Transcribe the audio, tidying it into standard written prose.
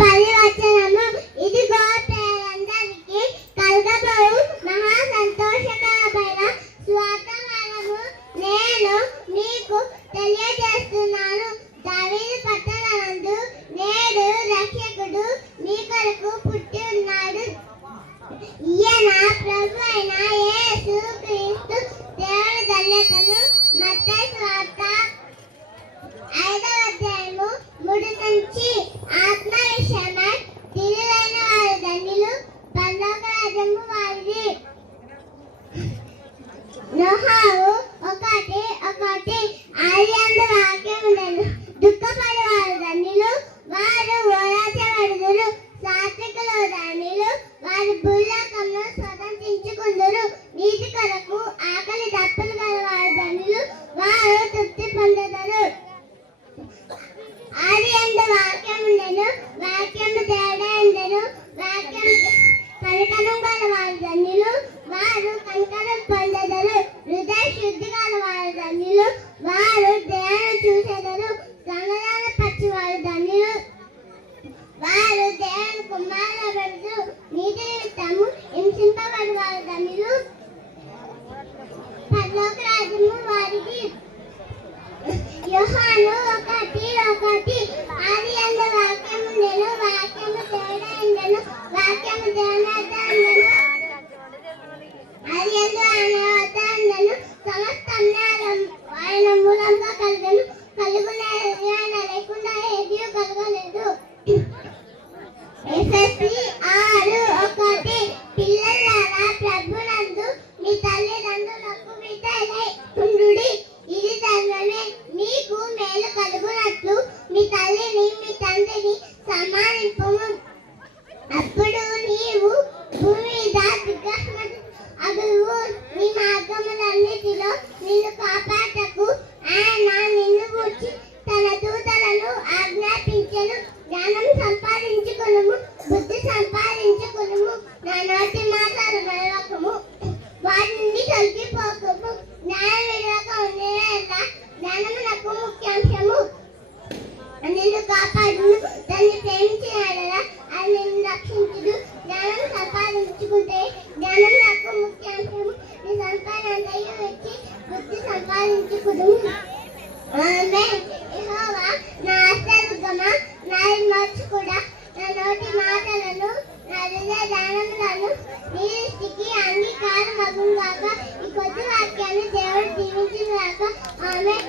పరివచనము. ఇదిగో పేరందరికీ కలగబోవు మహా సంతోషకరమైన స్వార్థమానము నేను మీకు తెలియజేస్తున్నాను. దావీదు పట్టణమందు నేడు రక్షకుడు మీ కొరకు పుట్టి ఉన్నాడు. ఈయన ప్రభు అయిన యేసు క్రీస్తు. దేవుని ధన్యతను. మత్తయి సువార్త 5వ అధ్యాయము 3 నుంచి. ఆత్మ విషయమై తిరుగైన వారి ధన్యులు, పరలోక రాజ్యము వారిది. నోహవు 1:1 ఆదియందు వాక్యముండెను. దుఃఖపడు వారు ధన్యులు, వారు ఓదార్చబడుదురు. సాత్వికులు ధన్యులు, వారు భూలోకమును స్వతంత్రించుకుందురు. నీతి కొరకు ఆకలి దప్పులు గల వారు ధన్యులు, వారు తృప్తి పొందుదురు. ఆదియందు వాక్యముండెను, వాక్యము దేవుడై ఉండెను. వాక్యము కనికరం గల వారు ధన్యులు, వారు కనికరం పొందెదరు. హృదయ శుద్ధి గల వారు ధన్యులు, వారు దేవుని చూసెదరు. సమాధాన పరచు వారు ధన్యులు, వారు దేవుని కుమారులగుదురు. నీతి నిమిత్తము హింసింపబడు వారు ధన్యులు, పరలోక రాజ్యము వారిది. యోహాను 1:1 ఆదియందు వాక్యముండెను, వాక్యము దేవుడై ఉండెను. వాక్యము దేవుని వద్ద ఉండెను, ఆదియందు ఆయన వద్ద ఉండెను. సమస్తము ఆయన మూలంగా కలుగెను. కలుగునది ఆయన లేకుండా ఏదీ కలగలేదు. ఎఫెసీ 6:1 పిల్లలారా ప్రభునందు మీ తల్లిదండ్రులకు విధేయులై ఉండుడి. ఇది ధర్మమే. మీకు మేలు కలుగునట్లు మీ తల్లిని మీ తండ్రిని సన్మానింపుము. అప్పుడు నీవు భూమి మీద అగువు. నీ మార్గములన్నిటిలో నిన్ను కాపాడటకు ఆయన నిన్ను గూర్చి తన దూతలను ఆజ్ఞాపించెను. జ్ఞానం సంపాదించుకొనుము, బుద్ధి సంపాదించుకొనుము. నా నోటి మాటలు మరవకము, వాటిని తొలగిపోకము. జ్ఞానం విలువక ఉండేలా జ్ఞానమునకు ముఖ్యాంశము. నిన్ను కాపాడును, దాన్ని ప్రేమించినలా అది నిన్ను రక్షించుదు. జ్ఞానం సంపాదించుకుంటే జ్ఞానం నాకు ముఖ్యాంశము. నీ సంపాదనయు వచ్చి బుద్ధి సంపాదించుకును. యెహోవా నా ఆశ్రయదుర్గమా, నా విమోచకుడా, నా నోటి మాటలను నా హృదయ ధ్యానములను నీ దృష్టికి అంగీకారమగుగాక. ఈ కొద్ది వాక్యాన్ని దేవుడు దీవించుగాక. ఆమేన్.